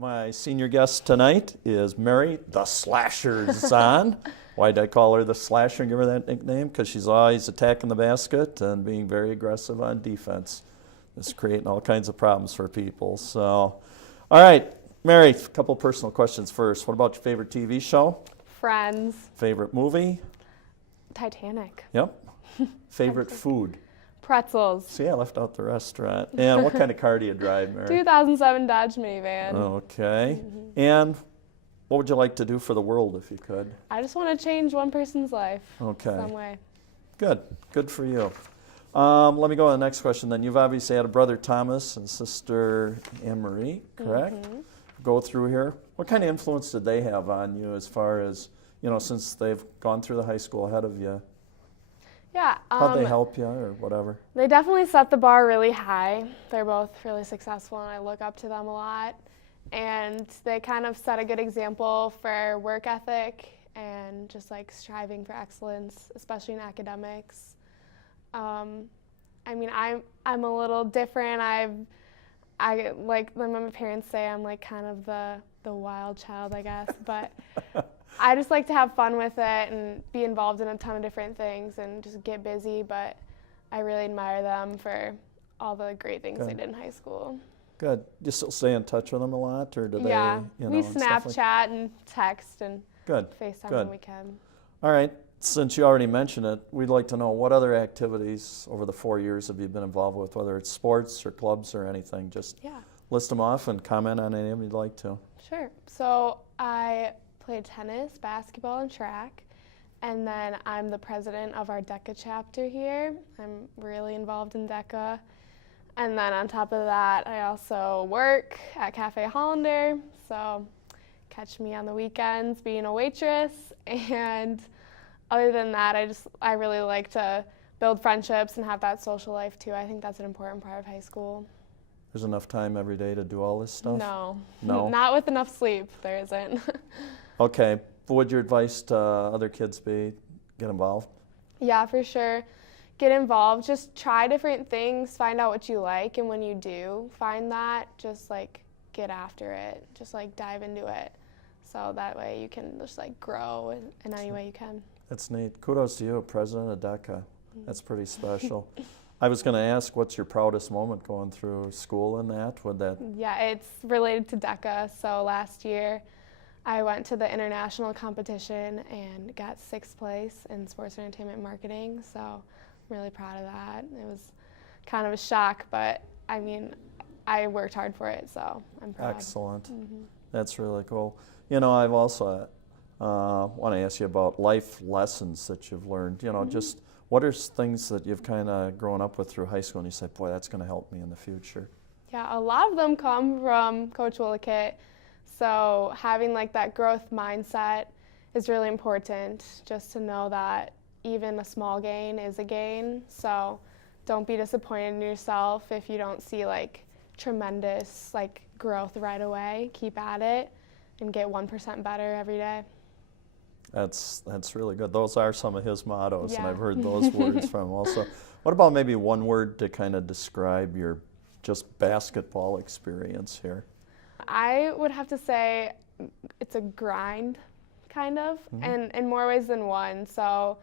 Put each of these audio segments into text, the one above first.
My senior guest tonight is Mary, the Slasher Zahn. Why'd I call her the Slasher and give her that nickname? Because she's always attacking the basket and being very aggressive on defense. It's creating all kinds of problems for people. So, all right, Mary, a couple personal questions first. What about your favorite TV show? Friends. Favorite movie? Titanic. Yep. Favorite food? Pretzels. See, I left out the restaurant. And what kind of car do you drive, Mary? 2007 Dodge minivan. Okay. And what would you like to do for the world if you could? I just want to change one person's life. Okay. Some way. Good. Good for you. Let me go on the next question then. You've obviously had a brother, Thomas, and sister, Anne-Marie, correct? Go through here. What kind of influence did they have on you as far as, since they've gone through the high school ahead of you? Yeah. How'd they help you or whatever? They definitely set the bar really high. They're both really successful, and I look up to them a lot. And they kind of set a good example for work ethic and just like striving for excellence, especially in academics. I'm a little different. I like when my parents say I'm like kind of the wild child, I guess, but I just like to have fun with it and be involved in a ton of different things and just get busy, but I really admire them for all the great things they did in high school. Good. Do you still stay in touch with them a lot, or do Yeah, they, we Snapchat and text and FaceTime when we can. All right. Since you already mentioned it, we'd like to know what other activities over the 4 years have you been involved with, whether it's sports or clubs or anything. Just list them off and comment on any of them you'd like to. Sure. So I played tennis, basketball, and track. And then I'm the president of our DECA chapter here. I'm really involved in DECA. And then on top of that, I also work at Cafe Hollander. So catch me on the weekends being a waitress. And other than that, I really like to build friendships and have that social life too. I think that's an important part of high school. There's enough time every day to do all this stuff? No. No? Not with enough sleep, there isn't. Okay. What would your advice to other kids be? Get involved? Yeah, for sure. Get involved. Just try different things. Find out what you like. And when you do find that, just like get after it. Just like dive into it. So that way you can just like grow in any way you can. That's neat. Kudos to you, president of DECA. That's pretty special. I was going to ask, what's your proudest moment going through school and that? Would that? Yeah, it's related to DECA. So last year I went to the international competition and got 6th place in sports and entertainment marketing. So I'm really proud of that. It was kind of a shock, but I mean, I worked hard for it, so I'm proud. Excellent. That's really cool. I've also want to ask you about life lessons that you've learned. Just what are things that you've kind of grown up with through high school and you say, boy, that's going to help me in the future? Yeah, a lot of them come from Coach Willikett. So having like that growth mindset is really important, just to know that even a small gain is a gain. So don't be disappointed in yourself if you don't see like tremendous like growth right away. Keep at it and get 1% better every day. That's really good. Those are some of his mottos, and Yeah. I've heard those words from him also. What about maybe one word to kind of describe your just basketball experience here? I would have to say it's a grind, kind of, and in more ways than one. So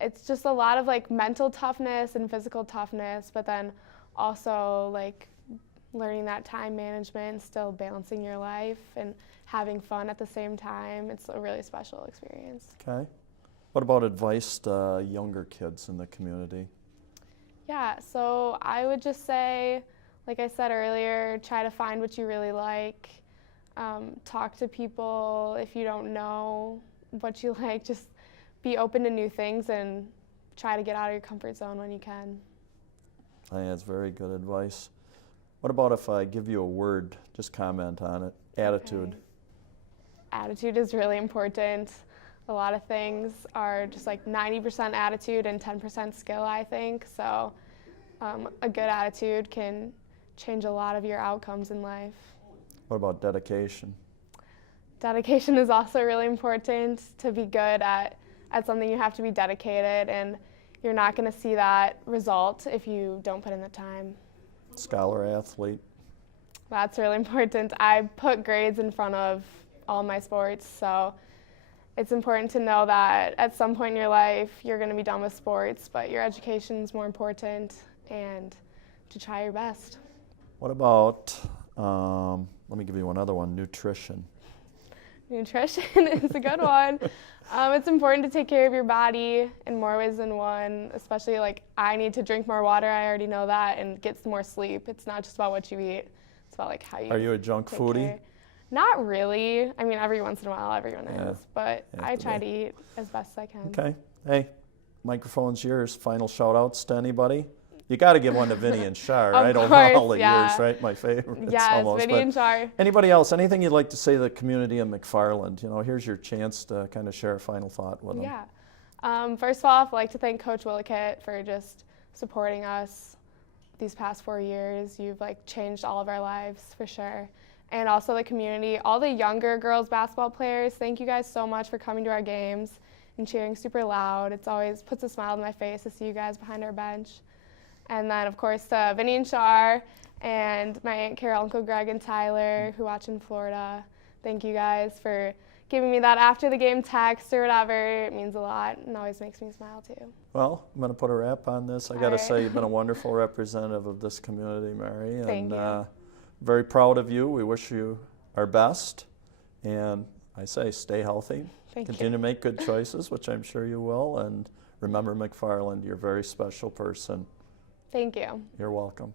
it's just a lot of like mental toughness and physical toughness, but then also like learning that time management, still balancing your life and having fun at the same time. It's a really special experience. Okay. What about advice to younger kids in the community? Yeah, so I would just say, like I said earlier, try to find what you really like. Talk to people if you don't know what you like. Just be open to new things and try to get out of your comfort zone when you can. I think that's very good advice. What about if I give you a word, just comment on it? Attitude. Okay. Attitude is really important. A lot of things are just like 90% attitude and 10% skill, I think. So a good attitude can change a lot of your outcomes in life. What about dedication? Dedication is also really important. To be good at something, you have to be dedicated, and you're not going to see that result if you don't put in the time. Scholar athlete? That's really important. I put grades in front of all my sports, so it's important to know that at some point in your life you're going to be done with sports, but your education is more important, and to try your best. What about, let me give you another one, nutrition. Nutrition is a good one. It's important to take care of your body in more ways than one, especially like I need to drink more water, I already know that, and get some more sleep. It's not just about what you eat, it's about like how you Are you a junk take foodie? care. Not really. I mean, every once in a while everyone Yeah, is, but you have I to try be. to eat as best as I can. Okay. Hey, microphone's yours. Final shout outs to anybody? You got to give one to Vinny and Shar, Of right? Over course, all the yeah. years, right? My favorite. Yes, almost. Vinny But and Char. anybody else? Anything you'd like to say to the community of McFarland? You know, here's your chance to kind of share a final thought with them. Yeah. First of all, I'd like to thank Coach Willickett for just supporting us these past 4 years. You've like changed all of our lives for sure. And also the community, all the younger girls basketball players, thank you guys so much for coming to our games and cheering super loud. It's always puts a smile on my face to see you guys behind our bench. And then, of course, Vinny and Shar and my Aunt Carol, Uncle Greg, and Tyler, who watch in Florida. Thank you guys for giving me that after the game text or whatever. It means a lot and always makes me smile, too. Well, I'm going to put a wrap on this. I got to right. say, you've been a wonderful representative of this community, Mary. Thank you. Very proud of you. We wish you our best. And I say, stay healthy. Thank Continue you. to make good choices, which I'm sure you will. And remember, McFarland, you're a very special person. Thank you. You're welcome.